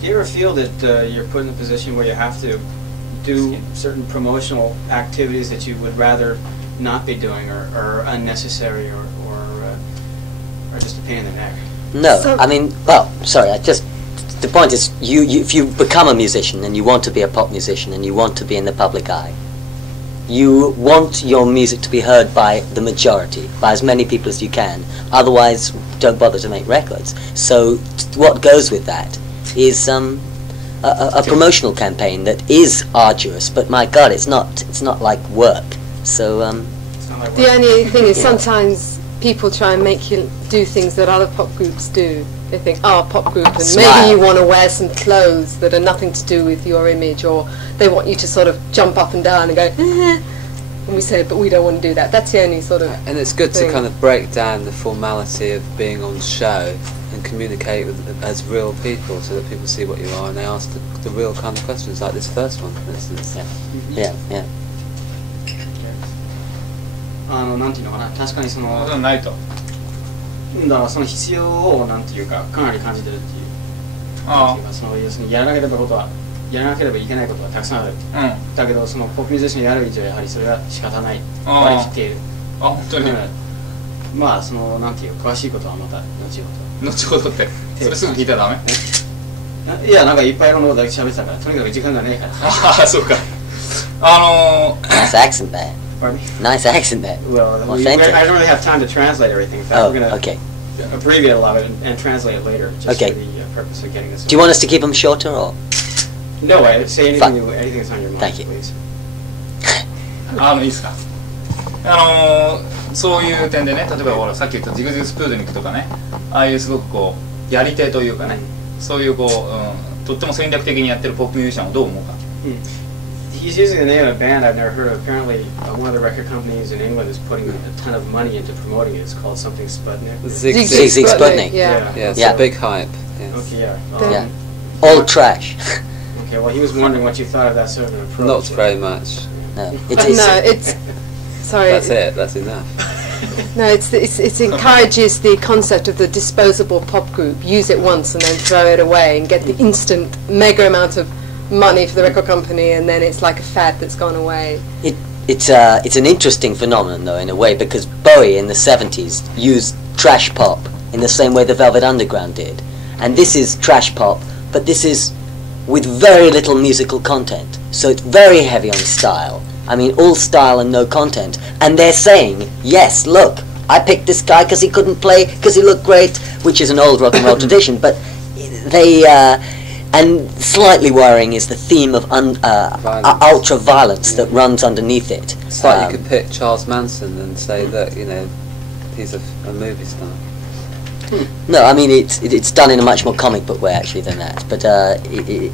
Do you ever feel that you're put in a position where you have to do certain promotional activities that you would rather not be doing, or unnecessary, or just a pain in the neck? No, so, I mean, well, sorry, the point is, if you become a musician and you want to be a pop musician and you want to be in the public eye, you want your music to be heard by the majority, by as many people as you can. Otherwise, don't bother to make records. So what goes with that is a promotional campaign that is arduous, but my God, it's not like work. So the only thing is, sometimes people try and make you do things that other pop groups do. They think, oh, pop group, and maybe you want to wear some clothes that are nothing to do with your image, or they want you to sort of jump up and down and go, and we say, but we don't want to do that. That's the only sort of And it's good to kind of break down the formality of being on show and communicate as real people, so that people see what you are and they ask the real kind of questions, like this first one, for instance. Yeah, yeah. なんていうのかな、確かにないと。だからその必要をなんていうかかなり感じてるっていう。要するにやらなければいけないことはたくさんある。だけどそのポップミュージシャンやる以上やはりそれは仕方ない。割り切っている。本当に。まあそのなんていう詳しいことはまた後ほど。後ほどって。それすぐ聞いたらダメ？いやなんかいっぱいいろんなことだけ喋ってたからとにかく時間がねえから。ああそうか。Nice accent there. Pardon me? Nice accent there. Well, I don't really have time to translate everything. In fact, we're going to abbreviate a lot of it and translate it later, just for the purpose of getting this. Do you want us to keep them shorter, or? No, say anything that's on your mind, Thank you. please. いいですか。そういう点でね、例えばほらさっき言ったジグジグスプードニックとかね、ああいうすごくこうやり手というかね、そういうこう、とっても戦略的にやってるポップミュージシャンをどう思うか。He's using the name of a band I've never heard of. Apparently, one of the record companies in England is putting a ton of money into promoting it. It's called something Sputnik. Zig Sputnik. Yeah, it's a big hype. Okay, yeah. All trash. Okay, well, he was wondering what you thought of that sort of an approach. Not very much. No, it's sorry. That's it. That's enough. No, it encourages the concept of the disposable pop group. Use it once and then throw it away and get the instant mega amount of money for the record company, and then it's like a fad that's gone away. It's an interesting phenomenon, though, in a way, because Bowie in the 70s used trash pop in the same way the Velvet Underground did. And this is trash pop, but this is with very little musical content. So it's very heavy on style. I mean, all style and no content. And they're saying, yes, look, I picked this guy because he couldn't play, because he looked great, which is an old rock and roll tradition, but they... and slightly worrying is the theme of ultra-violence that runs underneath it. It's like you could pick Charles Manson and say that, you know, he's a movie star. No, I mean it's done in a much more comic book way actually than that. But it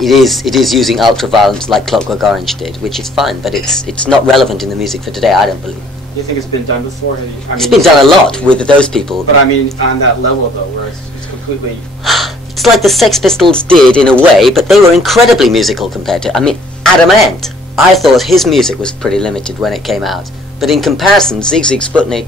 is using ultra-violence like Clockwork Orange did, which is fine. But it's not relevant in the music for today, I don't believe. Do you think it's been done before? It's been done a lot with those people. But I mean, on that level though, where it's completely. It's like the Sex Pistols did in a way, but they were incredibly musical compared to... I mean, Adam Ant, I thought his music was pretty limited when it came out. But in comparison, Zig Zig Sputnik,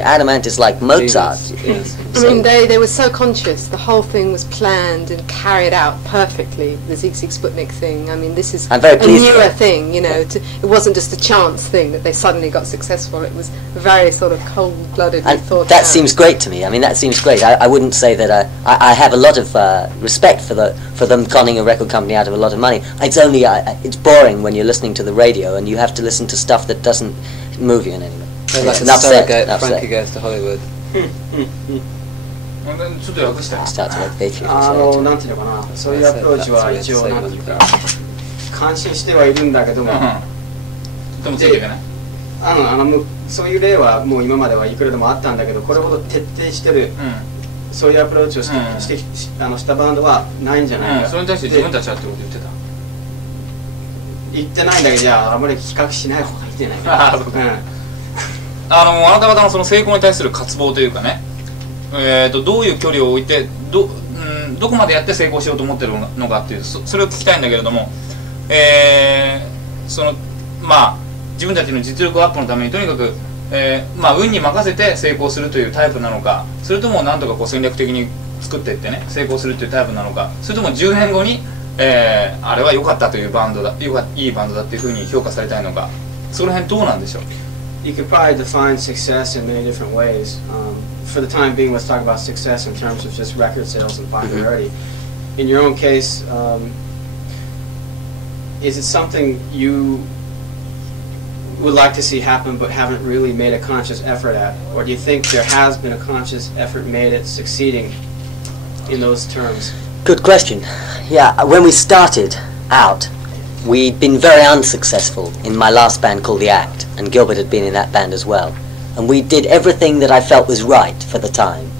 Adam Ant is like Mozart. Yes. I mean, they were so conscious. The whole thing was planned and carried out perfectly, the Zig Zig Sputnik thing. I mean, this is a newer thing, you know. It wasn't just a chance thing that they suddenly got successful. It was very sort of cold-blooded and thought that seems great to me. I mean, that seems great. I wouldn't say that I have a lot of respect for them conning a record company out of a lot of money. It's only it's boring when you're listening to the radio and you have to listen to stuff that doesn't move you in any way. Like a surrogate, Frankie Goes to Hollywood. ちょっと訳して。なんていうのかな、そういうアプローチは一応なんていうか感心してはいるんだけども、でもついていけない。そういう例はもう今まではいくらでもあったんだけど、これほど徹底してる、そういうアプローチをしたバンドはないんじゃないか。それに対して自分たちはってこと言ってた。言ってないんだけど、じゃああまり比較しない方がいいんじゃないか。あなた方のその成功に対する渇望というかね、どういう距離を置いてどこまでやって成功しようと思ってるのかっていう、それを聞きたいんだけれども、まあ自分たちの実力アップのためにとにかく、まあ運に任せて成功するというタイプなのか、それともなんとかこう戦略的に作っていってね成功するっていうタイプなのか、それとも10年後に、あれは良かったというバンドだ、いいバンドだっていうふうに評価されたいのか、その辺どうなんでしょう。 You could probably define success in many different ways. For the time being, let's talk about success in terms of just record sales and popularity. In your own case, is it something you would like to see happen but haven't really made a conscious effort at? Or do you think there has been a conscious effort made at succeeding in those terms? Good question. Yeah, when we started out, we'd been very unsuccessful in my last band called The Act, and Gilbert had been in that band as well. And we did everything that I felt was right for the time.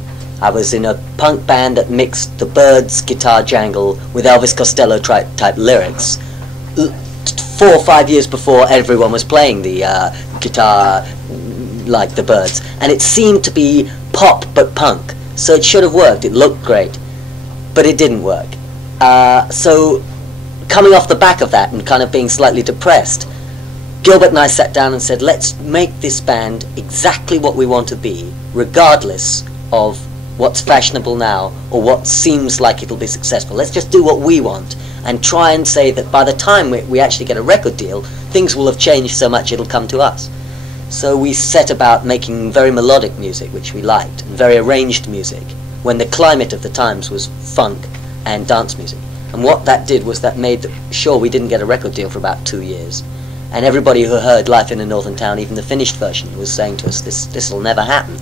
I was in a punk band that mixed the Byrds guitar jangle with Elvis Costello type lyrics. 4 or 5 years before everyone was playing the guitar like the Byrds, and it seemed to be pop but punk, so it should have worked. It looked great, but it didn't work. So coming off the back of that and kind of being slightly depressed, Gilbert and I sat down and said, let's make this band exactly what we want to be, regardless of what's fashionable now or what seems like it'll be successful. Let's just do what we want and try and say that by the time we actually get a record deal, things will have changed so much it'll come to us. So we set about making very melodic music, which we liked, and very arranged music, when the climate of the times was funk and dance music. And what that did was that made sure we didn't get a record deal for about 2 years. And everybody who heard Life in a Northern Town, even the finished version, was saying to us, this'll never happen.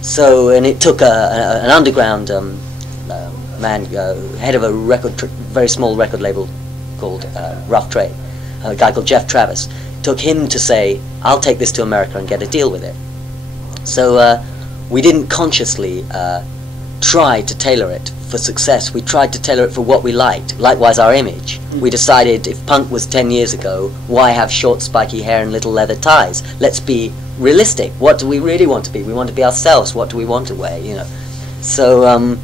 So, and it took an underground man, head of a very small record label called Rough Trade, a guy called Jeff Travis. Took him to say, I'll take this to America and get a deal with it. So we didn't consciously try to tailor it for success. We tried to tailor it for what we liked. Likewise, our image. We decided if punk was 10 years ago, why have short spiky hair and little leather ties? Let's be realistic. What do we really want to be? We want to be ourselves. What do we want to wear, you know? So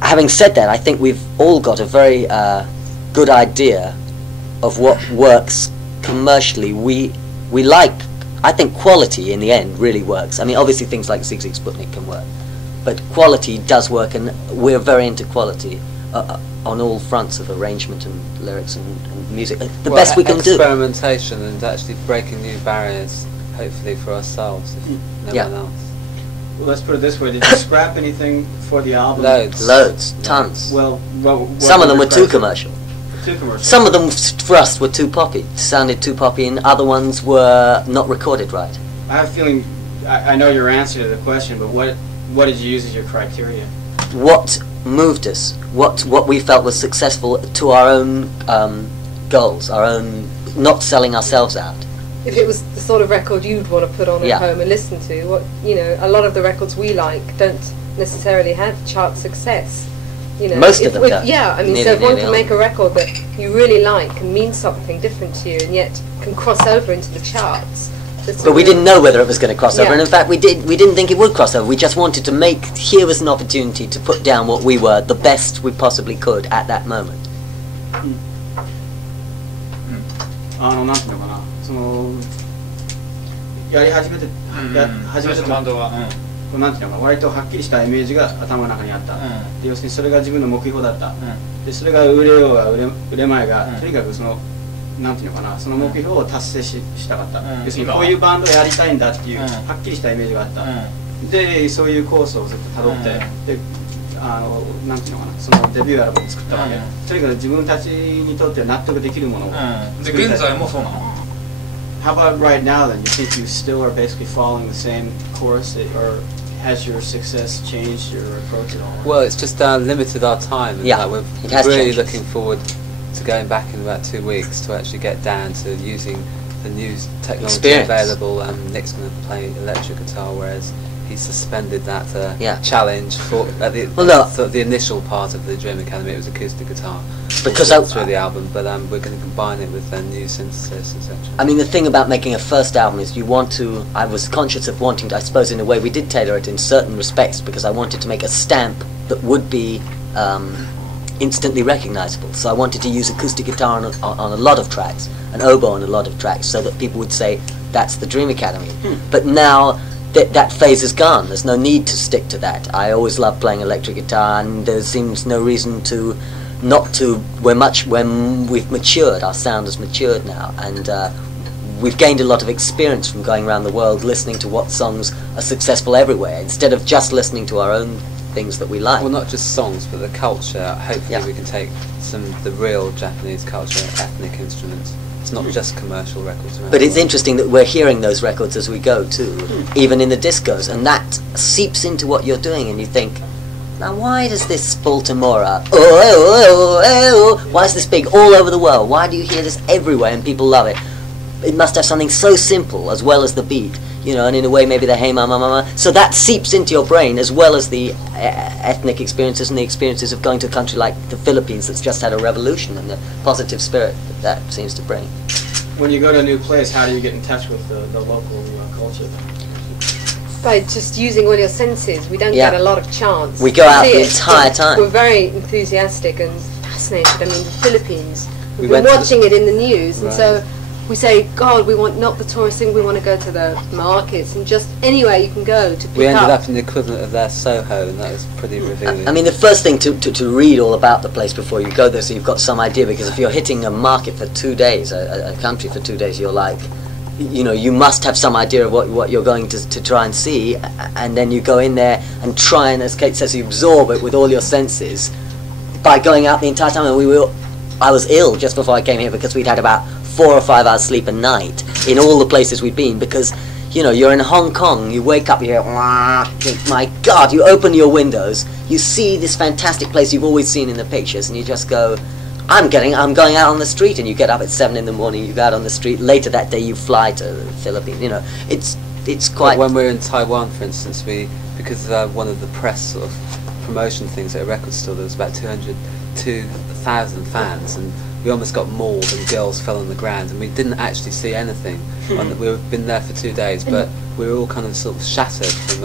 having said that, I think we've all got a very good idea of what works commercially. We like, I think quality in the end really works. I mean, obviously things like Zig Zig Sputnik can work, but quality does work, and we're very into quality on all fronts of arrangement and lyrics and music. The best we can do. Experimentation and actually breaking new barriers, hopefully for ourselves, if no one else. Well, let's put it this way: did you scrap anything for the album? Loads, tons. Well, some of them were too commercial. Too commercial. Some of them for us were too poppy, sounded too poppy, and other ones were not recorded right. I have a feeling, I know your answer to the question, but what did you use as your criteria? What moved us, what we felt was successful to our own goals, our own, not selling ourselves out. If it was the sort of record you'd want to put on at home and listen to, a lot of the records we like don't necessarily have chart success. Most of them don't. Yeah, I mean, so if one can make a record that you really like and means something different to you, and yet can cross over into the charts. But we didn't know whether it was going to cross over, and in fact we didn't think it would cross over. We just wanted to here was an opportunity to put down what we were, the best we possibly could at that moment. なんていうのかな、やり始めてバンドは、なんていうのかな、割とはっきりしたイメージが頭の中にあった。で、要するにそれが自分の目標だった。で、それが売れようが売れまいが、とにかくなんていうのかな、その目標を達成したかった。要するにこういうバンドをやりたいんだっていうはっきりしたイメージがあった。で、そういうコースをずっと辿って、で、なんていうのかな、そのデビューアルバムを作ったわけ。とにかく自分たちにとって納得できるものを。で、現在もそうなの？How about right now then? You think you still are basically following the same course, or has your success changed your approach at all? Well, it's just limited our time. And we're really looking forward to going back in about 2 weeks to actually get down to using the new technology available. Nick's going to play electric guitar, whereas he suspended that challenge for the initial part of the Dream Academy. It was acoustic guitar because through the album, but we're going to combine it with new synthesis, etc. I mean, the thing about making a first album is you want to. I was conscious of wanting to, I suppose, in a way, we did tailor it in certain respects because I wanted to make a stamp that would be instantly recognizable. So I wanted to use acoustic guitar on a lot of tracks, an oboe on a lot of tracks, so that people would say that's the Dream Academy. But now that phase is gone. There's no need to stick to that. I always loved playing electric guitar, and there seems no reason to not to. When we've matured, our sound has matured now, and we've gained a lot of experience from going around the world listening to what songs are successful everywhere, instead of just listening to our own things that we like. Well, not just songs, but the culture. Hopefully we can take some of the real Japanese culture, ethnic instruments. It's not just commercial records. But it's interesting that we're hearing those records as we go too, even in the discos, and that seeps into what you're doing, and you think, now why does this Baltimora, why is this big all over the world? Why do you hear this everywhere and people love it? It must have something so simple as well as the beat, you know, and in a way maybe the hey mama mama. So that seeps into your brain as well as the ethnic experiences and the experiences of going to a country like the Philippines that's just had a revolution, and the positive spirit that seems to bring. When you go to a new place, how do you get in touch with the local culture? By just using all your senses. We don't get a lot of chance. We go out the entire time. We're very enthusiastic and fascinated. I mean, the Philippines, we've been watching it in the news, and so we say, God, we want not the tourist thing, we want to go to the markets, and just anywhere you can go to pick up. We ended up in the equivalent of their Soho, and that was pretty revealing. I mean, the first thing to read all about the place before you go there, so you've got some idea, because if you're hitting a market for 2 days, a country for 2 days, you're like, you know, you must have some idea of what you're going to try and see, and then you go in there and try and, as Kate says, you absorb it with all your senses by going out the entire time. And I was ill just before I came here because we'd had about 4 or 5 hours sleep a night in all the places we'd been, because, you know, you're in Hong Kong, you wake up, you hear, my God, you open your windows, you see this fantastic place you've always seen in the pictures, and you just go, I'm going out on the street, and you get up at 7 in the morning, you go out on the street, later that day you fly to the Philippines, you know, it's quite... When we're in Taiwan, for instance, because one of the press sort of promotion things at a record store, there was about 2,000 fans, and we almost got mauled and girls fell on the ground, and we didn't actually see anything. We've been there for 2 days, but we were all kind of sort of shattered from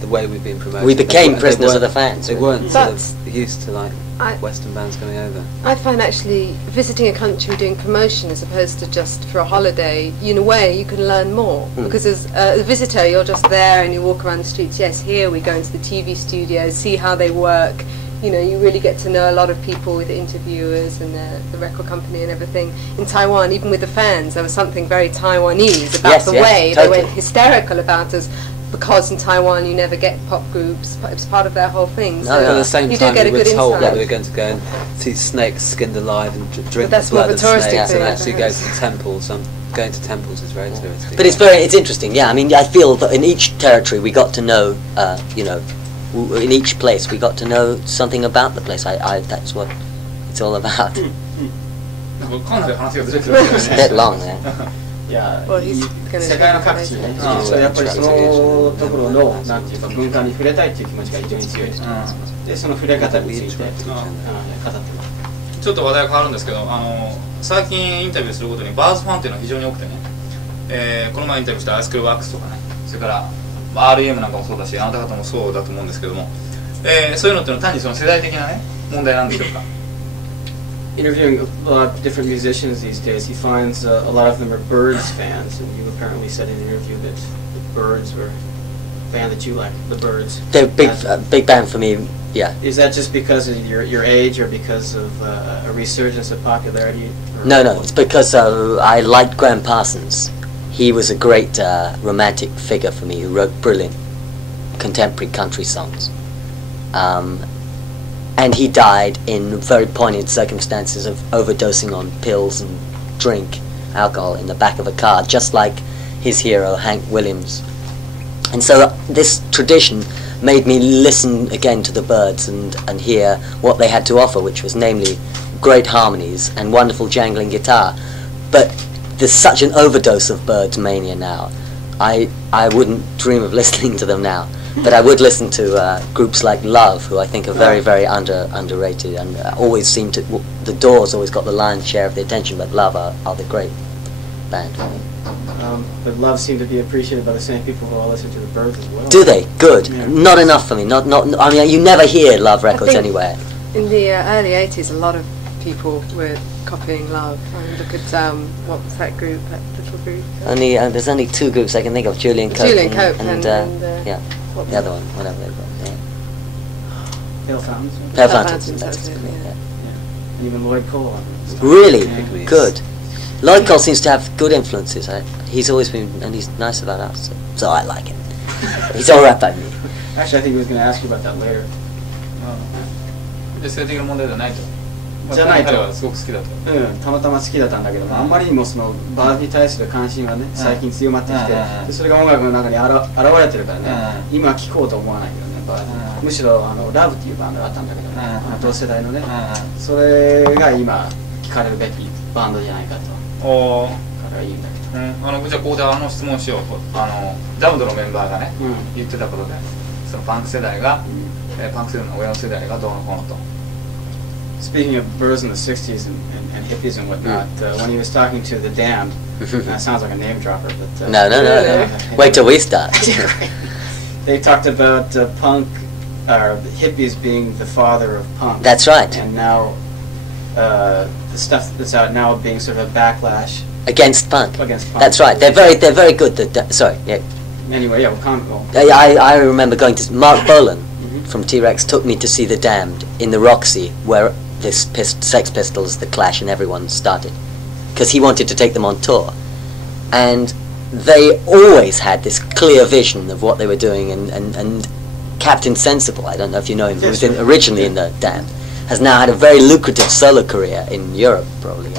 the way we've been promoted. We became prisoners of the fans. They weren't sort of used to like Western bands going over. I find actually visiting a country doing promotion as opposed to just for a holiday, in a way you can learn more, because as a visitor you're just there and you walk around the streets. Yes, here we go into the TV studios, see how they work. You know, you really get to know a lot of people with the interviewers and the record company and everything. In Taiwan, even with the fans, there was something very Taiwanese about the way they went hysterical about us, because in Taiwan you never get pop groups. It's part of their whole thing. So at the same time we were told that we were going to go and see snakes skinned alive and drink the blood of snakes and actually go to the temples. Going to temples is very touristy. But it's interesting, yeah. I mean, I feel that in each territory we got to know, you know, in each place we got to know something about the place. That's what it's all about. A bit long there. いや、世界の各地にね、やっぱりそのところのなんていうか文化に触れたいっていう気持ちが非常に強い人なんです。で、その触れ方について語ってます。ちょっと話題が変わるんですけど、最近インタビューすることにバーズファンっていうのは非常に多くてね、この前インタビューしたアイスクリームワックスとかね、それから R.E.M. なんかもそうだし、あなた方もそうだと思うんですけども、そういうのってのは単にその世代的なね問題なんでしょうか。Interviewing a lot of different musicians these days, he finds a lot of them are Byrds fans, and you apparently said in an interview that the Byrds were a band that you like, the Byrds. They're a big band for me, yeah. Is that just because of your age, or because of a resurgence of popularity? No, it's because I liked Graham Parsons. He was a great romantic figure for me who wrote brilliant contemporary country songs. And he died in very poignant circumstances of overdosing on pills and alcohol in the back of a car, just like his hero Hank Williams. And so this tradition made me listen again to the Byrds and hear what they had to offer, which was namely great harmonies and wonderful jangling guitar. But there's such an overdose of Byrds mania now. I wouldn't dream of listening to them now. But I would listen to groups like Love, who I think are very, very underrated, and always seem to... The Doors always got the lion's share of the attention, but Love are the great band for me. But Love seem to be appreciated by the same people who all listen to the Byrds as well. Do they? Good. Yeah. Not enough for me. Not. I mean, you never hear Love records anywhere. In the early 80s, a lot of people were copying Love. I mean, look at what was that group, that little group? There's only two groups I can think of: Julian Cope and yeah, the other one, whatever they call it. Pale Fountains. Pale Fountains. That's it, yeah. Even Lloyd Cole. Really good. Lloyd Cole seems to have good influences. He's always been, and he's nice about us, so I like him. He's all right by me. Actually, I think he was going to ask you about that later. 性的な問題じゃないと。じゃないと。彼はすごく好きだと。たまたま好きだったんだけど、あんまりにもそのバーに対する関心がね、最近強まってきて、でそれが音楽の中に現れてるからね、今聴こうと思わないけどね、バーむしろラブっていうバンドがあったんだけど、同世代のね、それが今聴かれるべきバンドじゃないかと。彼は言うんだけど。じゃあここで質問しようと。ダムドのメンバーがね、言ってたことで、そのパンク世代が、パンク世代の親の世代がどうのこうのと。Speaking of birds in the 60s and hippies and whatnot, when he was talking to the Damned, that sounds like a name dropper, but... No. Wait till we start. They talked about punk, or hippies being the father of punk. That's right. And now, the stuff that's out now being sort of a backlash... Against punk. Against punk. That's right. They're very good. Sorry, yeah. Anyway, yeah, we'll comment. I remember going to... Mark Bolan from T-Rex took me to see the Damned in the Roxy, where... this Sex Pistols, the Clash, and everyone started, because he wanted to take them on tour, and they always had this clear vision of what they were doing, and Captain Sensible, I don't know if you know him, who was originally in the Damned, has now had a very lucrative solo career in Europe, probably,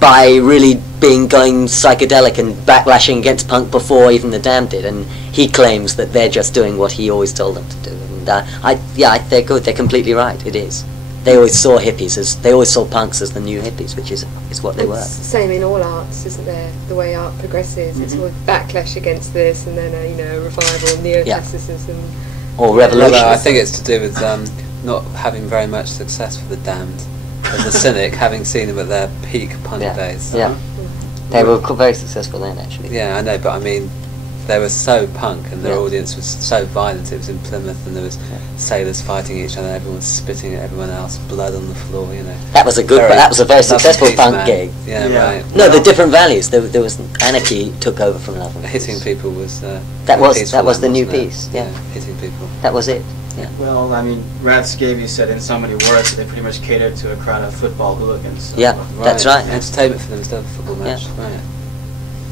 by really going psychedelic and backlashing against punk before even the Damned did, and he claims that they're just doing what he always told them to do. They're good. They're completely right. It is. They always saw hippies they always saw punks as the new hippies, which is what they were. It's the same in all arts, isn't there? The way art progresses, it's always backlash against this, and then a revival, neo-classicism, or revolution. I think it's to do with not having very much success for the Damned, and the Cynic having seen them at their peak punk days. Yeah, they were very successful then, actually. Yeah, I know, but I mean, they were so punk, and their audience was so violent. It was in Plymouth, and there was sailors fighting each other. Everyone was spitting at everyone else, blood on the floor. You know. That was a very successful punk gig. Yeah, right. No, the different values. There was anarchy took over from Love and Peace. Hitting people was. That was the new piece. Yeah, hitting people. That was it. Yeah. Well, I mean, Rat Scabie said in so many words that they pretty much catered to a crowd of football hooligans. So yeah, that's right. Entertainment for them instead of a football match. Right.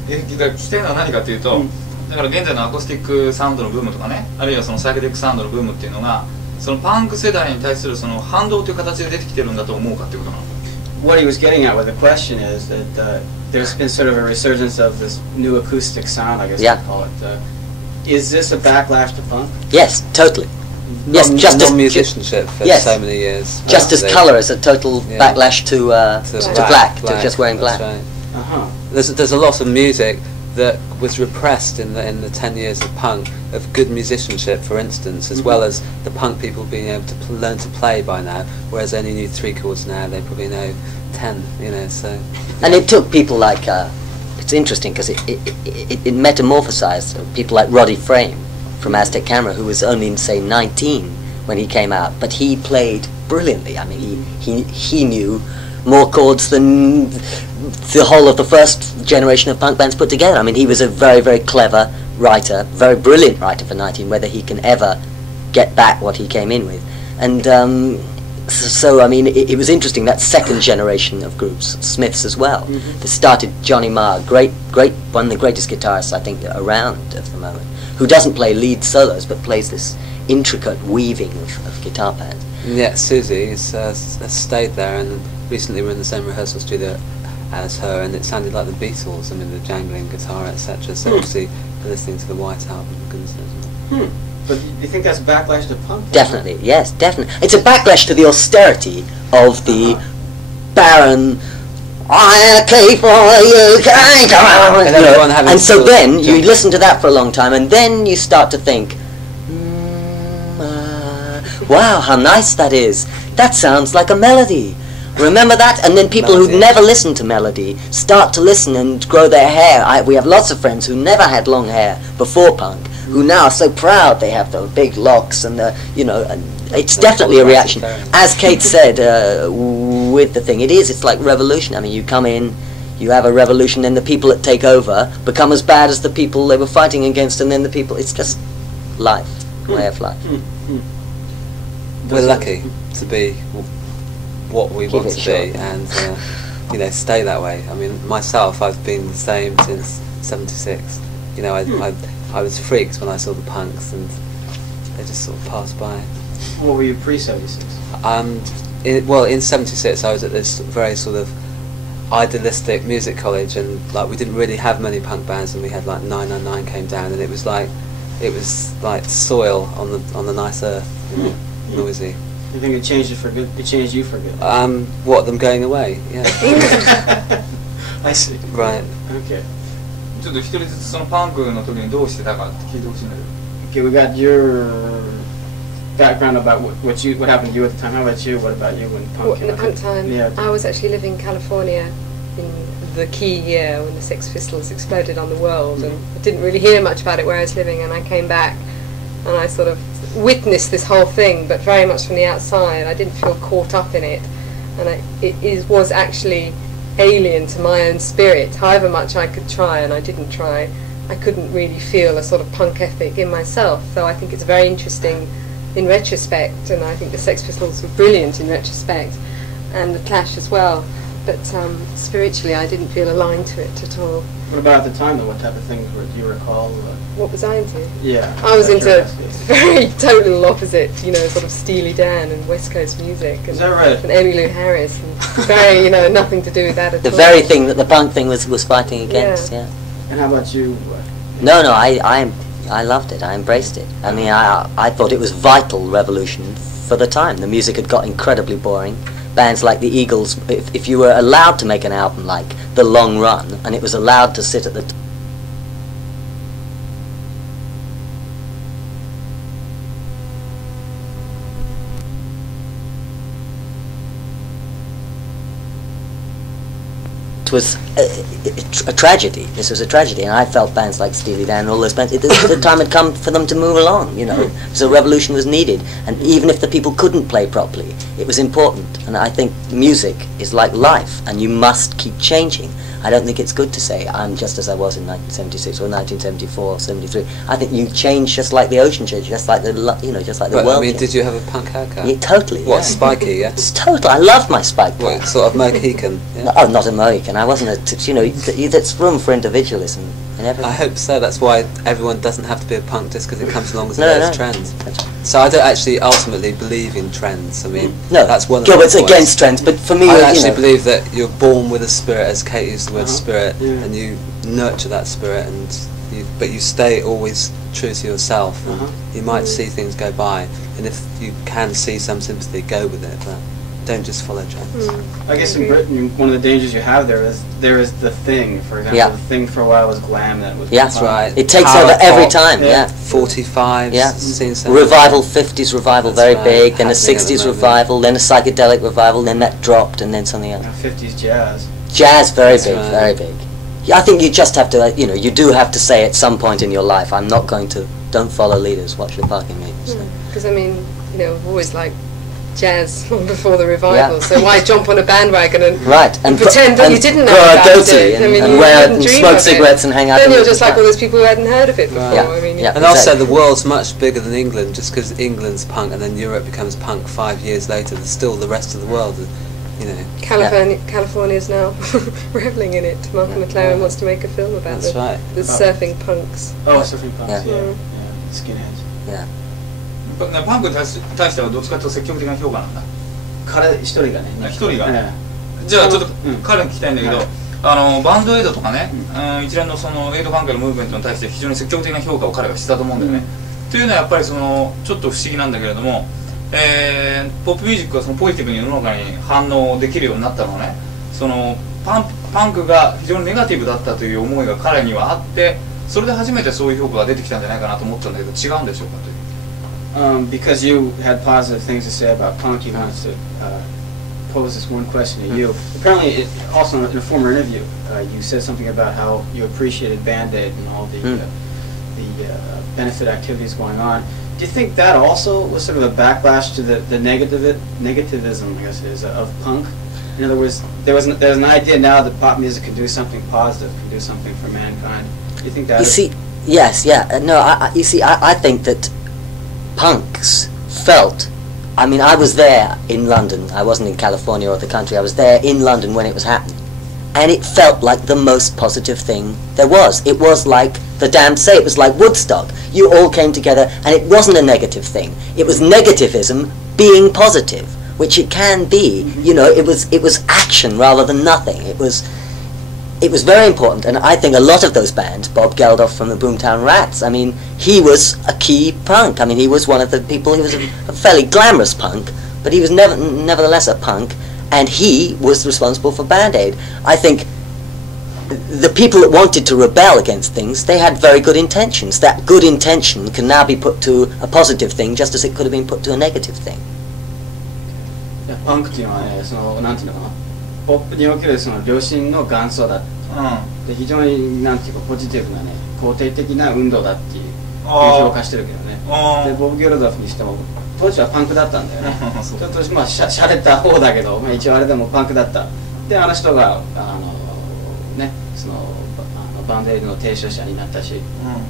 聞きたいのは何かというと、だから現在のアコースティックサウンドのブームとかね、あるいはそのサイケデリックサウンドのブームっていうのが、そのパンク世代に対するその反動という形で出てきてるんだと思うかっていうことなの。What he was getting at with the question is that there's been sort of a resurgence of this new acoustic sound, I guess you'd call it. Is this a backlash to punk? Yes, totally. Yes, just as musicianship for so many years. Just as colour is a total backlash to black, to just wearing black. Right. There's a lot of music that was repressed in the 10 years of punk, of good musicianship, for instance, as well as the punk people being able to learn to play by now, whereas they only knew 3 chords now, they probably know 10, you know, so... And it took people like, it's interesting because it metamorphosized people like Roddy Frame from Aztec Camera, who was only, say, 19 when he came out, but he played brilliantly. I mean, he knew more chords than the whole of the first generation of punk bands put together. I mean, he was a very, very clever writer, very brilliant writer for 19, whether he can ever get back what he came in with. And so I mean, it was interesting, that second generation of groups, Smiths as well, that started Johnny Marr, great, one of the greatest guitarists, I think, around at the moment, who doesn't play lead solos, but plays this intricate weaving of guitar patterns. Yeah, Susie has stayed there, and recently we're in the same rehearsal studio as her, and it sounded like the Beatles. I mean, the jangling guitar, etc. So obviously, listening to the White Album, goodness knows. But do you think that's backlash to punk? Definitely, yes, definitely. It's a backlash to the austerity of the barren. I play for you, and so then you listen to that for a long time, and then you start to think, wow, how nice that is. That sounds like a melody. Remember that? And then people who'd never listened to melody start to listen and grow their hair. We have lots of friends who never had long hair before punk, who now are so proud they have the big locks and the, you know, and it's definitely a reaction. As Kate said, with the thing, it's like revolution. I mean, you come in, you have a revolution, then the people that take over become as bad as the people they were fighting against, and then the people, it's just life, way of life. We're lucky to be what we want to be, and you know, stay that way. I mean, myself, I've been the same since '76. You know, I was freaked when I saw the punks, and they just sort of passed by. What were you pre-'76? Well, in '76, I was at this very sort of idealistic music college, and like we didn't really have many punk bands, and we had like 999 came down, and it was like soil on the nice earth, you know, noisy. You think it changed it for good? It changed you for good? What, them going away? Yeah. I see. Right. Okay. ちょっと一人ずつそのパンクの時にどうしてたかって聞いてほしいんだけど。Okay, we got your background about what happened to you at the time. How about you? What about you when punk came out? At the punk time? Yeah. I was actually living in California in the key year when the Sex Pistols exploded on the world, and I didn't really hear much about it where I was living, and I came back and I sort of witnessed this whole thing, but very much from the outside. I didn't feel caught up in it, and it was actually alien to my own spirit. However much I could try, and I didn't try, I couldn't really feel a sort of punk ethic in myself. So I think it's very interesting in retrospect, and I think the Sex Pistols were brilliant in retrospect, and the Clash as well. But spiritually, I didn't feel aligned to it at all. What about at the time, though? What type of things do you recall? What was I into? Yeah. I was into very total opposite, you know, sort of Steely Dan and West Coast music. And, is that right? And Emmylou Harris. And very, you know, nothing to do with that at all. The very thing that the punk thing was fighting against, yeah. And how about you? No, I loved it. I embraced it. I mean, I thought it was vital revolution for the time. The music had got incredibly boring. Bands like the Eagles, if you were allowed to make an album like The Long Run, and it was allowed to sit at the was a tragedy. This was a tragedy, and I felt bands like Steely Dan and all those bands, the time had come for them to move along, you know, so revolution was needed, and even if the people couldn't play properly, it was important. And I think music is like life, and you must keep changing. I don't think it's good to say I'm just as I was in 1976 or 1974 or 73. I think you change just like the ocean changed, just like the just like the world. I mean, did you have a punk haircut? Yeah, totally. What, spiky? Yeah. It's total. I loved my spike. What, sort of Mohican? Yeah? No, oh, not a Mohican. I wasn't that's room for individualism and everything. I hope so. That's why everyone doesn't have to be a punk just because it comes along with the latest trends. So I don't actually ultimately believe in trends. I mean, no, that's one of Gilbert's against trends, but for me, I actually believe that you're born with a spirit, as Kate used the word spirit, and you nurture that spirit, but you stay always true to yourself. And you might see things go by, and if you can see some sympathy, go with it, but don't just follow trends. I guess in Britain, one of the dangers you have there is the thing. For example, the thing for a while was glam, then it was that's right. It takes over every time. 45. Yeah. Revival, 50s revival, very big. Then a 60s revival. Then a psychedelic revival. Then that dropped, and then something else. 50s jazz. Jazz, very big, very big. Yeah, I think you just have to, you do have to say at some point in your life, I'm not going to. Don't follow leaders. Watch the parking meters. Because I mean, I've always liked jazz long before the revival, so why jump on a bandwagon and pretend that you didn't know about it? And smoke cigarettes and hang out. Then you're just like all those people who hadn't heard of it before. And also the world's much bigger than England. Just because England's punk and then Europe becomes punk 5 years later, there's still the rest of the world. California's now reveling in it. Malcolm McLaren wants to make a film about the surfing punks. Oh, surfing punks, yeah. Skinheads. Yeah. パンクに対してはどっちかというと積極的な評価なんだ。彼一人がね。一人が。じゃあちょっと彼に聞きたいんだけど、バンドエイドとかね、一連のそのエイド関係のムーブメントに対して非常に積極的な評価を彼がしてたと思うんだよね。というのはやっぱりちょっと不思議なんだけれども、ポップミュージックがそのポジティブに世の中に反応できるようになったのはね、パンクが非常にネガティブだったという思いが彼にはあって、それで初めてそういう評価が出てきたんじゃないかなと思ったんだけど、違うんでしょうかという。Because you had positive things to say about punk, he wants to pose this one question to you. Apparently, also in a former interview, you said something about how you appreciated Band-Aid and all the benefit activities going on. Do you think that also was sort of a backlash to the negativism, I guess it is, of punk? In other words, there's an idea now that pop music can do something positive, can do something for mankind. Do you think that? You see, yes, yeah, no. You see, I think that punks felt. I mean, I was there in London. I wasn't in California or the country. I was there in London when it was happening, and it felt like the most positive thing there was. It was like the damned say. It was like Woodstock. You all came together, and it wasn't a negative thing. It was negativism being positive, which it can be. You know, it was action rather than nothing. It was very important, and I think a lot of those bands, Bob Geldof from the Boomtown Rats, I mean, he was a key punk. I mean, he was one of the people, he was a fairly glamorous punk, but he was nevertheless a punk, and he was responsible for Band Aid. I think the people that wanted to rebel against things, they had very good intentions. That good intention can now be put to a positive thing, just as it could have been put to a negative thing. パンクっていうのはね、そのなんていうのかな、ポップにおけるその良心の元祖だ、で非常になんていうかポジティブなね、肯定的な運動だっていう評価してるけどね。でボブ・ギョルドフにしても当時はパンクだったんだよね。ちょっとまあしゃれた方だけど、まあ、一応あれでもパンクだった。であの人がね、そのバンドエイドの提唱者になったし、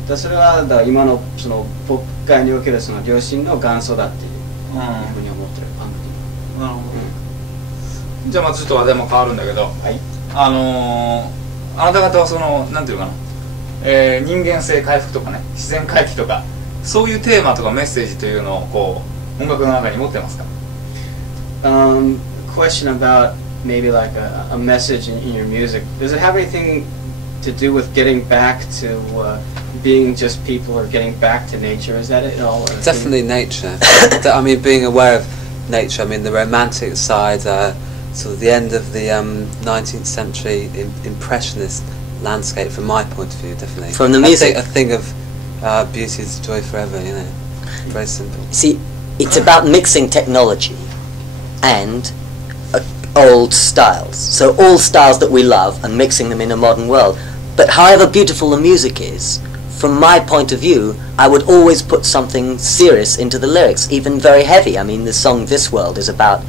でそれはだ今のそのポップ界におけるその良心の元祖だっていうふうに思ってるパンク。なるほど。じゃあまずちょっと話題も変わるんだけど、はい、あなた方はそのなんていうかな、人間性回復とかね、自然回帰とかそういうテーマとかメッセージというのをこう音楽の中に持ってますか？Question about maybe like a message in your music. Does it have anything to do with getting back to being just people or getting back to nature? Is that it all? Definitely nature. I mean, being aware of nature. I mean, the romantic side, sort of the end of the 19th century impressionist landscape, from my point of view, definitely. From the music, a thing of beauty is joy forever. You know, very simple. See, it's about mixing technology and old styles. So all styles that we love and mixing them in a modern world. But however beautiful the music is, from my point of view, I would always put something serious into the lyrics, even very heavy. I mean, the song "This World" is about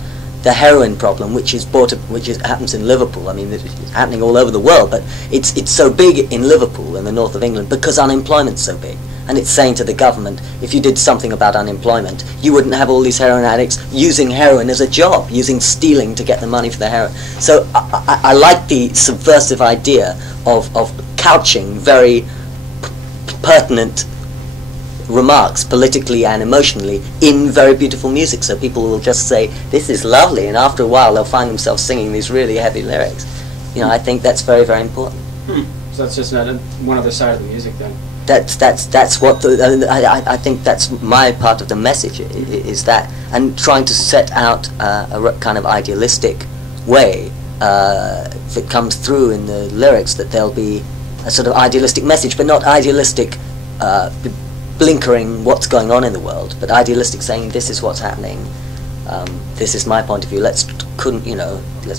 the heroin problem, which happens in Liverpool. I mean, it's happening all over the world, but it's so big in Liverpool, in the north of England, because unemployment's so big. And it's saying to the government, if you did something about unemployment, you wouldn't have all these heroin addicts using heroin as a job, using stealing to get the money for the heroin. So I like the subversive idea of couching very pertinent remarks, politically and emotionally, in very beautiful music, so people will just say, this is lovely, and after a while they'll find themselves singing these really heavy lyrics. You know, I think that's very, very important. So that's just one other side of the music then? That's what I think that's my part of the message, is that, and trying to set out a kind of idealistic way that comes through in the lyrics, that there'll be a sort of idealistic message, but not idealistic blinkering what's going on in the world, but idealistic saying, this is what's happening, this is my point of view, let's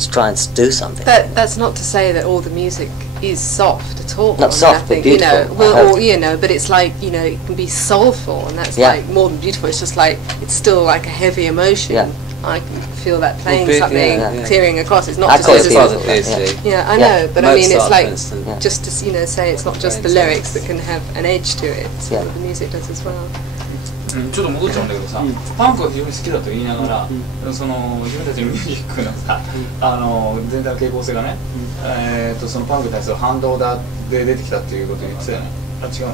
try and do something. That's not to say that all the music is soft at all. Not soft, but beautiful. But it's like, it can be soulful, and that's like more than beautiful. It's just like, it's still like a heavy emotion. Yeah. I can feel that playing something, tearing across. It's not just Yeah, I know, but I mean, it's like just to say it's not just the lyrics that can have an edge to it. So the music does as well. ちょっと戻っちゃうんだけどさ、パンクが非常に好きだと言いながら、その自分たちのミュージックのさ、全体の傾向性がね、そのパンクに対する反動だで出てきたっていうことを言ってたよね。あ、違う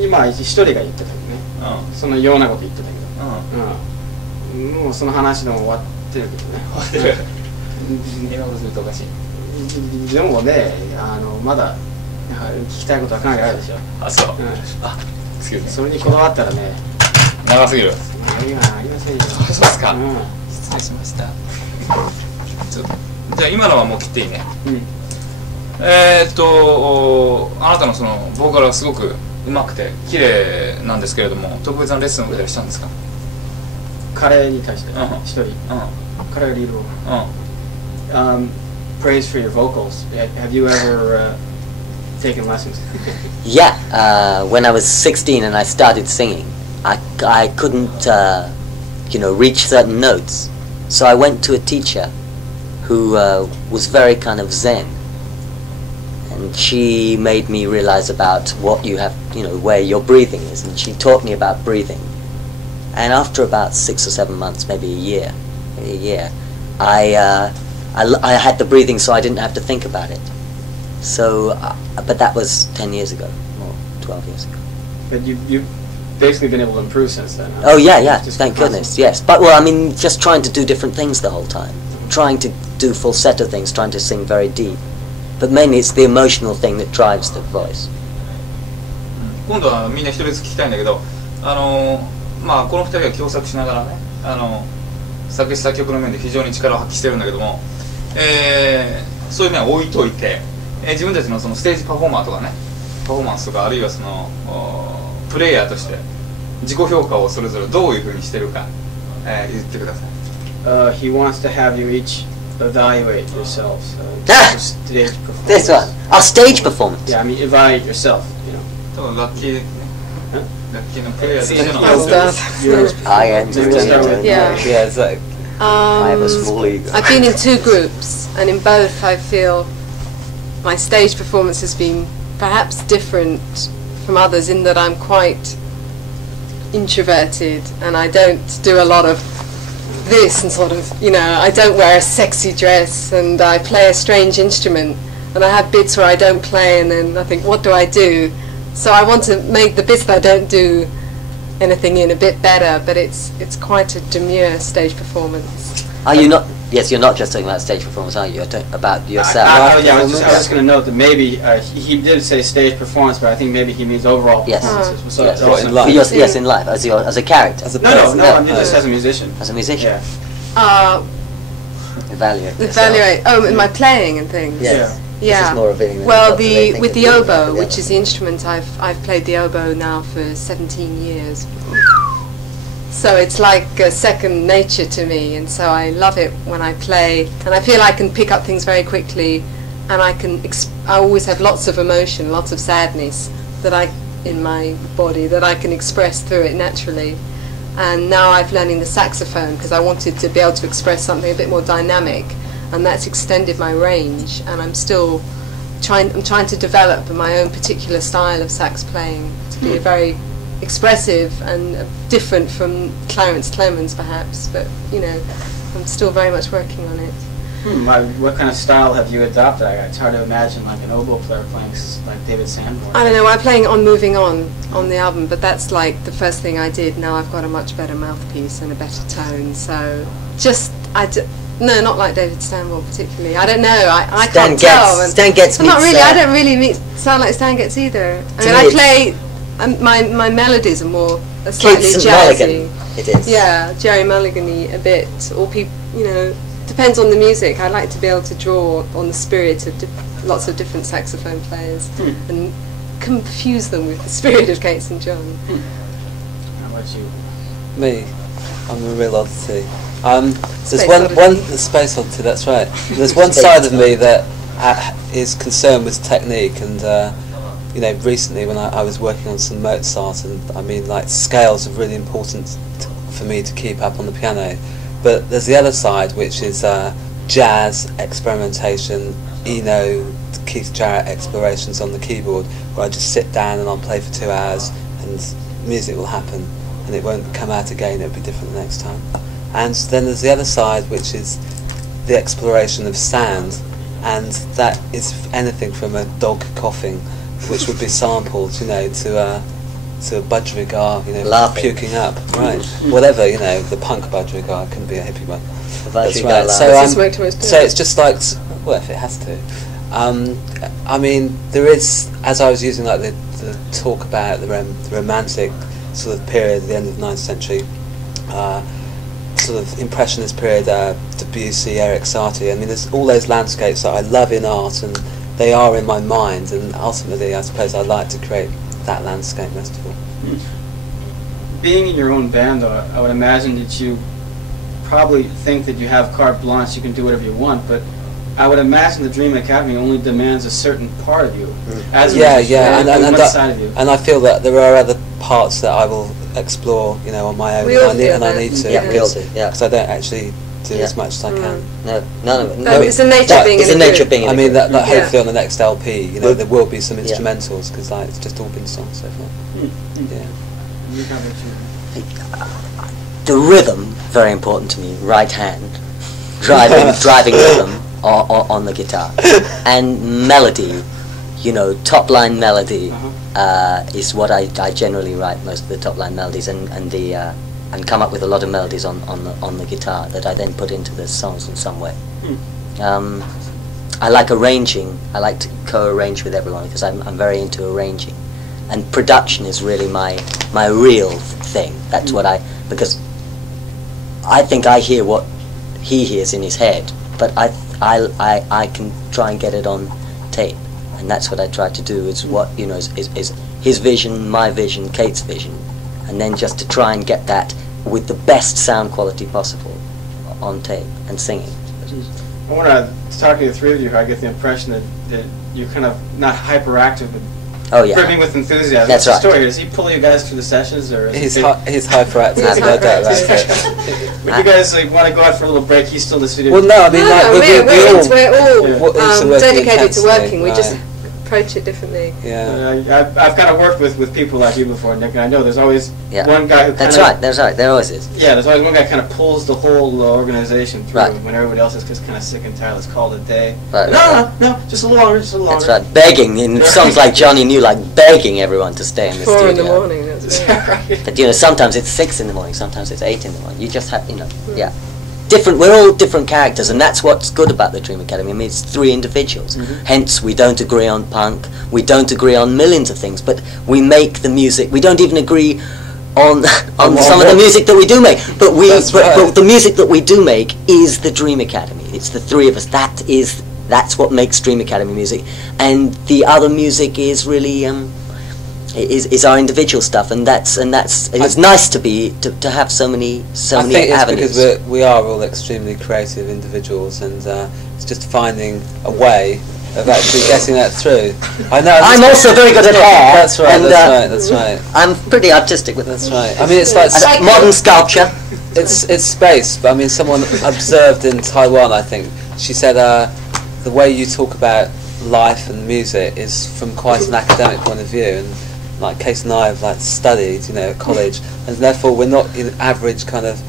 の？今一人が言ってたけどね。そのようなこと言ってたけど。もうその話でも終わってるけどね。終わってる。今ことするとおかしい。でもね、まだ聞きたいことはかなりあるでしょ。あ、そう。それにこだわったらね、長すぎる。今ありませんよ。そうですか。失礼しました。じゃあ今のはもう切っていいね。あなたのそのボーカルはすごく上手くて綺麗なんですけれども、特別なレッスンを受けたりしたんですか？彼に対して一人。彼がリードを。Praise for your vocals. Have you ever taken lessons? Yeah, when I was 16 and I started singing, I couldn't, reach certain notes. So I went to a teacher who was very kind of Zen. And she made me realize about what you have, where your breathing is. And she taught me about breathing. And after about 6 or 7 months, maybe a year, I had the breathing, so I didn't have to think about it. So, but that was 10 years ago, or 12 years ago. But you've basically been able to improve since then. Oh yeah, thank goodness, yes. But well, I mean, just trying to do different things the whole time. Trying to do falsetto things, trying to sing very deep. But mainly it's the emotional thing that drives the voice. 今度はみんな一人ずつ聞きたいんだけど、この二人が共作しながらね、作詞作曲の面で非常に力を発揮してるんだけども、そういう面は置いといて、自分たちのそのステージパフォーマーとかね、パフォーマンスとかあるいはそのプレイヤーとして自己評価をそれぞれどういうふうにしてるか、言ってください。He wants to have you each evaluate yourselves. Stage performance. This one, our stage performance. Yeah, I mean evaluate yourself. 多分ラッキーのプレイヤーとしての I understand. Yeah. Yeah, it's like I have a small ego. I've been in 2 groups, and in both I feel my stage performance has been perhaps different from others in that I'm quite introverted and I don't do a lot of this and sort of, I don't wear a sexy dress and I play a strange instrument and I have bits where I don't play and then I think, what do I do? So I want to make the bits that I don't do anything in a bit better, but it's quite a demure stage performance. Are you not? Yes, you're not just talking about stage performance, are you? You're talking about yourself. I was just going to note that maybe he did say stage performance, but I think maybe he means overall performances. So yes. in life. Yes, in life, as a character. As a person. No, I mean just as a musician. As a musician. Yeah. Evaluate. Oh, in my playing and things. Yes. Yeah. This is more revealing well, what they think with of the you oboe, than which is the instrument I've played the oboe now for 17 years. So it's like second nature to me, and so I love it when I play, and I feel I can pick up things very quickly, and I always have lots of emotion, lots of sadness in my body that I can express through it naturally. And now I'm learning the saxophone because I wanted to be able to express something a bit more dynamic, and that's extended my range, and I'm trying to develop my own particular style of sax playing to be a very expressive and different from Clarence Clemens perhaps, but I'm still very much working on it. What kind of style have you adopted? It's hard to imagine like an oboe player playing like David Sanborn. I don't know, I'm playing on Moving On the album, but that's like the first thing I did. Now I've got a much better mouthpiece and a better tone, so no, not like David Sanborn particularly. I don't know. I can't tell. Stan Getz meets. Not really. I don't really sound like Stan Getz either. I mean, I play. My melodies are more slightly jazzy. It is. Yeah, Jerry Mulligan-y a bit, or people. Depends on the music. I like to be able to draw on the spirit of lots of different saxophone players and confuse them with the spirit of Kate St. John. How about you? Me, I'm a real oddity. There's one space oddity. That's right. There's one side of me that is concerned with technique, and recently when I was working on some Mozart, and I mean, like, scales are really important for me to keep up on the piano. But there's the other side, which is jazz experimentation, Keith Jarrett explorations on the keyboard, where I just sit down and I'll play for 2 hours, and music will happen, and it won't come out again. It'll be different the next time. And then there's the other side, which is the exploration of sound, and that is anything from a dog coughing, which would be sampled, to a budgerigar, puking up, right? Whatever, the punk budgerigar can be a hippie one. That's right. So it's just like, well, if it has to. I mean, there is, as I was using like the talk about the romantic sort of period at the end of the 9th century, sort of impressionist period, Debussy, Eric Satie. I mean, there's all those landscapes that I love in art, and they are in my mind, and ultimately I suppose I'd like to create that landscape most of all. Being in your own band, though, I would imagine that you probably think that you have carte blanche, you can do whatever you want, but I would imagine the Dream Academy only demands a certain part of you. As side of you. And I feel that there are other parts that I will explore, you know, on my own, and I need to, because I don't actually do as much as I can. No, none of it. It's the nature of being in a group. I mean, that hopefully on the next LP, you know, there will be some instrumentals, because like, it's just all been songs so far. The rhythm, very important to me, right hand, driving rhythm on the guitar, and melody, you know, top line melody is what I generally write most of the top line melodies, and come up with a lot of melodies on the guitar that I then put into the songs in some way. I like arranging. I like to co-arrange with everyone because I'm very into arranging, and production is really my real thing. That's what because I think I hear what he hears in his head, but I can try and get it on tape, and that's what I try to do. Is what, you know, is his vision, my vision, Kate's vision, and then just to try and get that with the best sound quality possible on tape and singing. I want to talk to the three of you. I get the impression that you're kind of not hyperactive, but brimming with enthusiasm. That's What's the story here? Does he pull you guys through the sessions, or he's hyperactive? No doubt about it. When you guys want to go out for a little break, he's still in the studio. Well, no, I mean, we're all dedicated to working. We just approach it differently. I've kind of worked with people like you before, Nick, and I know there's always one guy who That's right, there always is. Yeah, there's always one guy kind of pulls the whole organization through when everybody else is just kind of sick and tired. Let's call it a day. No, just a little longer, That's right, begging, in songs like Johnny New, like begging everyone to stay in the 4 studio. in the morning, that's right. But, you know, sometimes it's 6 in the morning, sometimes it's 8 in the morning. You just have, you know, we're all different characters, and that's what's good about the Dream Academy. I mean, it's 3 individuals. Hence, we don't agree on punk, we don't agree on millions of things, but we make the music. We don't even agree on some of the music that we do make, but the music that we do make is the Dream Academy. It's the 3 of us. That's what makes Dream Academy music, and the other music is really is our individual stuff, and it's nice to have so many avenues. Because we are all extremely creative individuals, and it's just finding a way of actually getting that through. I know. I'm also very good at hair. That's right. That's right. I'm pretty artistic with That's right. I mean, it's like modern sculpture. It's space, but I mean, someone observed in Taiwan, I think, she said the way you talk about life and music is from quite an academic point of view, and like Kate and I have like studied, you know, at college, and therefore we're not in average kind of,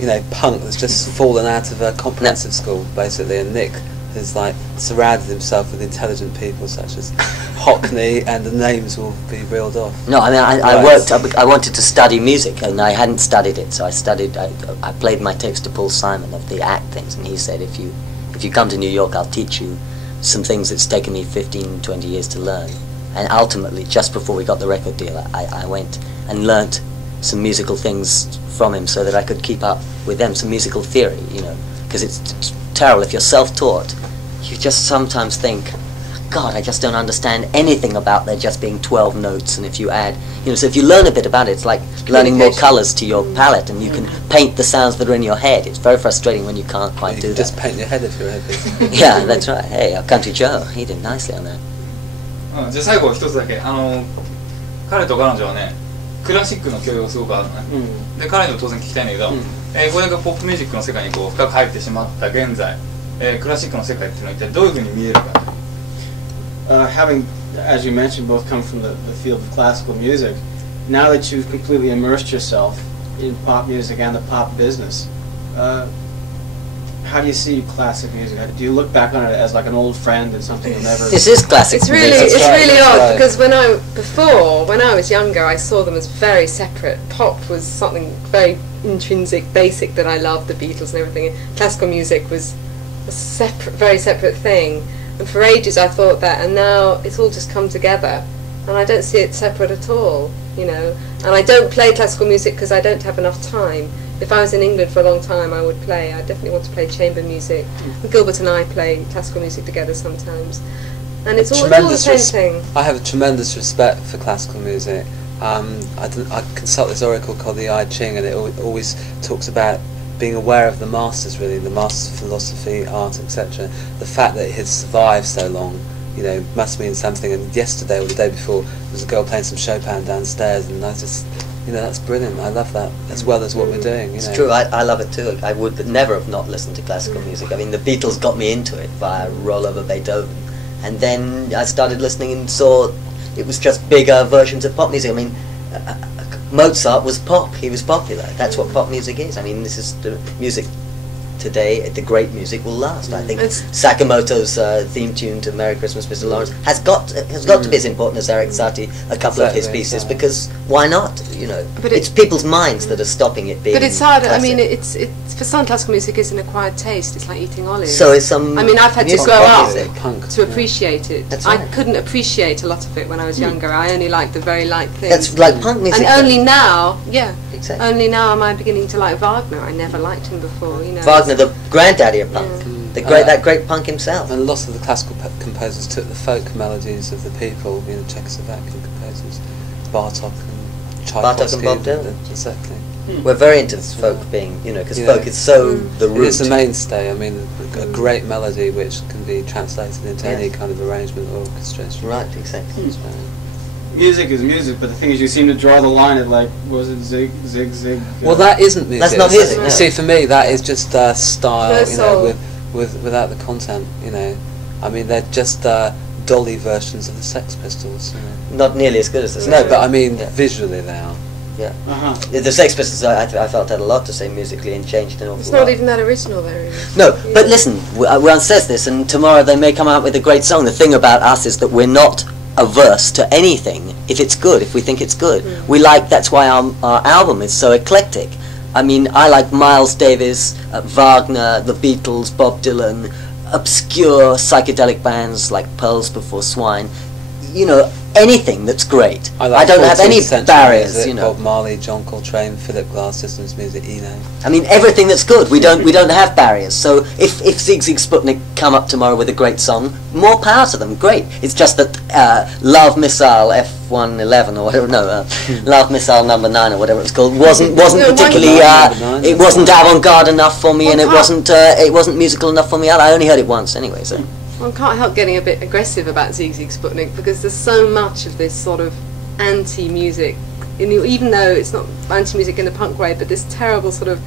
you know, punk that's just fallen out of a comprehensive school basically. And Nick has like surrounded himself with intelligent people such as Hockney, and the names will be reeled off. No, I mean, I wanted to study music, and I hadn't studied it, so I played my tapes to Paul Simon of the ACT things, and he said, if you come to New York, I'll teach you some things that's taken me 15, 20 years to learn. And ultimately, just before we got the record deal, I went and learnt some musical things from him so that I could keep up with them, some musical theory, you know, because it's terrible. If you're self-taught, you just sometimes think, God, I just don't understand anything about there just being 12 notes, and if you add, you know, so if you learn a bit about it, it's like learning more colours to your palette, and you can paint the sounds that are in your head. It's very frustrating when you can't quite do that. Just paint your head if you're happy. Yeah, that's right. Hey, our Country Joe, he did nicely on that. じゃあ最後一つだけ、彼と彼女はね、クラシックの教養がすごくあるのね、で彼にも当然聞きたいんだけど、これがポップミュージックの世界にこう深く入ってしまった現在、クラシックの世界っていうのは一体どういうふうに見えるか。Having, as you mentioned, both come from the field of classical music, now that you've completely immersed yourself in pop music and the pop business, how do you see classic music? Do you look back on it as like an old friend and something you'll never... This is classic music. It's really odd, because when I was younger, I saw them as very separate. Pop was something very intrinsic, basic that I loved, the Beatles and everything. Classical music was a separate, very separate thing. And for ages I thought that, and now it's all just come together. And I don't see it separate at all, you know. And I don't play classical music because I don't have enough time. If I was in England for a long time, I would play. I definitely want to play chamber music. And Gilbert and I play classical music together sometimes. And it's all the same thing. I have a tremendous respect for classical music. I consult this oracle called the I Ching, and it always talks about being aware of the masters, really, the masters' philosophy, art, etc. The fact that it has survived so long, you know, must mean something. And yesterday or the day before, there was a girl playing some Chopin downstairs, and I just, you know, that's brilliant. I love that, as well as what we're doing. It's true. I love it too. I would never have not listened to classical music. I mean, the Beatles got me into it via Roll Over Beethoven, and then I started listening and saw it was just bigger versions of pop music. I mean, Mozart was pop. He was popular. That's what pop music is. I mean, this is the music today. The great music will last. I think Sakamoto's theme tune to Merry Christmas, Mr. Lawrence has got to be as important as Eric Satie, a couple of his pieces, because why not? You know, but it's people's minds that are stopping it being. But it's hard. Classic. I mean, it's for some classical music is an acquired taste. It's like eating olives. So is some. I mean, I've had to grow up to appreciate it. That's I right. couldn't appreciate a lot of it when I was younger. I only liked the very light things. That's like punk music. And only now, exactly. Only now am I beginning to like Wagner. I never liked him before. You know, Wagner, the granddaddy of punk, that great punk himself. And lots of the classical composers took the folk melodies of the people, you know, Czechoslovakian composers, Bartók and Tchaikovsky. Bartók and Bob Dylan. Exactly. We're very into folk being, you know, because folk is so the root. It's the mainstay. I mean, a great melody which can be translated into any kind of arrangement or orchestration. Right, exactly. Music is music, but the thing is, you seem to draw the line at like, was it zig, zig, zig? Well, that isn't music. That's not music. No. You see, for me, that is just style, you know, without the content. You know, I mean, they're just dolly versions of the Sex Pistols. You know. Not nearly as good as the No, but I mean, visually they are. Yeah. The Sex Pistols, I felt had a lot to say musically and changed an awful lot. It's not even that original, though. Really. No, but listen, one says this, and tomorrow they may come out with a great song. The thing about us is that we're not averse to anything if it's good, if we think it's good. We like, that's why our album is so eclectic. I mean, I like Miles Davis, Wagner, the Beatles, Bob Dylan, obscure psychedelic bands like Pearls Before Swine. You know, anything that's great. I don't have any barriers, music, you know. Bob Marley, John Coltrane, Philip Glass, Systems Music, Eno. I mean, everything that's good. We don't have barriers. So if Zig Zig Sputnik come up tomorrow with a great song, more power to them. Great. It's just that Love Missile F111 or whatever, Love Missile number 9 or whatever it's called wasn't particularly. It wasn't avant-garde enough for me, and it wasn't musical enough for me. I only heard it once anyway. So. One can't help getting a bit aggressive about Zig Zig Sputnik because there's so much of this sort of anti-music, even though it's not anti-music in a punk way, but this terrible sort of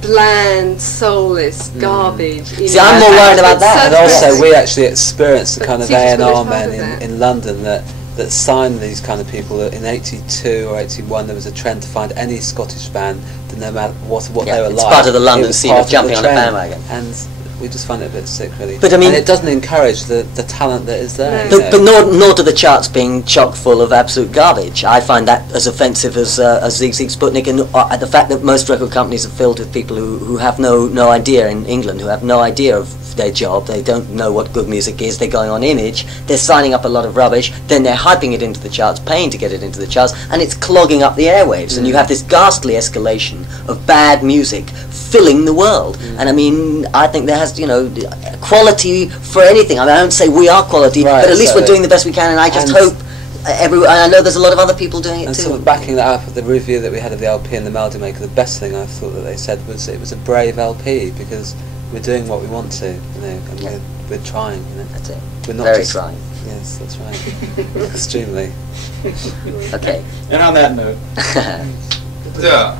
bland, soulless garbage. See, I'm more worried about that. And also, we actually experienced the kind of A&R men in London that signed these kind of people. In 82 or 81, there was a trend to find any Scottish band, that no matter what they were like. It's part of the London scene of jumping on a bandwagon. And we just find it a bit sick, really. But I mean, and it doesn't encourage the talent that is there. But nor do the charts being chock full of absolute garbage. I find that as offensive as Zig Zig Sputnik, and the fact that most record companies are filled with people who have no idea in England, who have no idea of their job. They don't know what good music is. They're going on image. They're signing up a lot of rubbish. Then they're hyping it into the charts, paying to get it into the charts, and it's clogging up the airwaves. And you have this ghastly escalation of bad music filling the world. And I mean, I think there has, you know, quality for anything. I mean, I don't say we are quality, but at least we're doing the best we can. And I just hope I know there's a lot of other people doing it and too. Sort of backing that up, the review that we had of the LP and the Melody Maker, the best thing I thought that they said was it was a brave LP because we're doing what we want to, you know, and we're trying, you know. That's it. We're not very just trying. Yes, that's right. Extremely. Okay. And on that note. じゃあ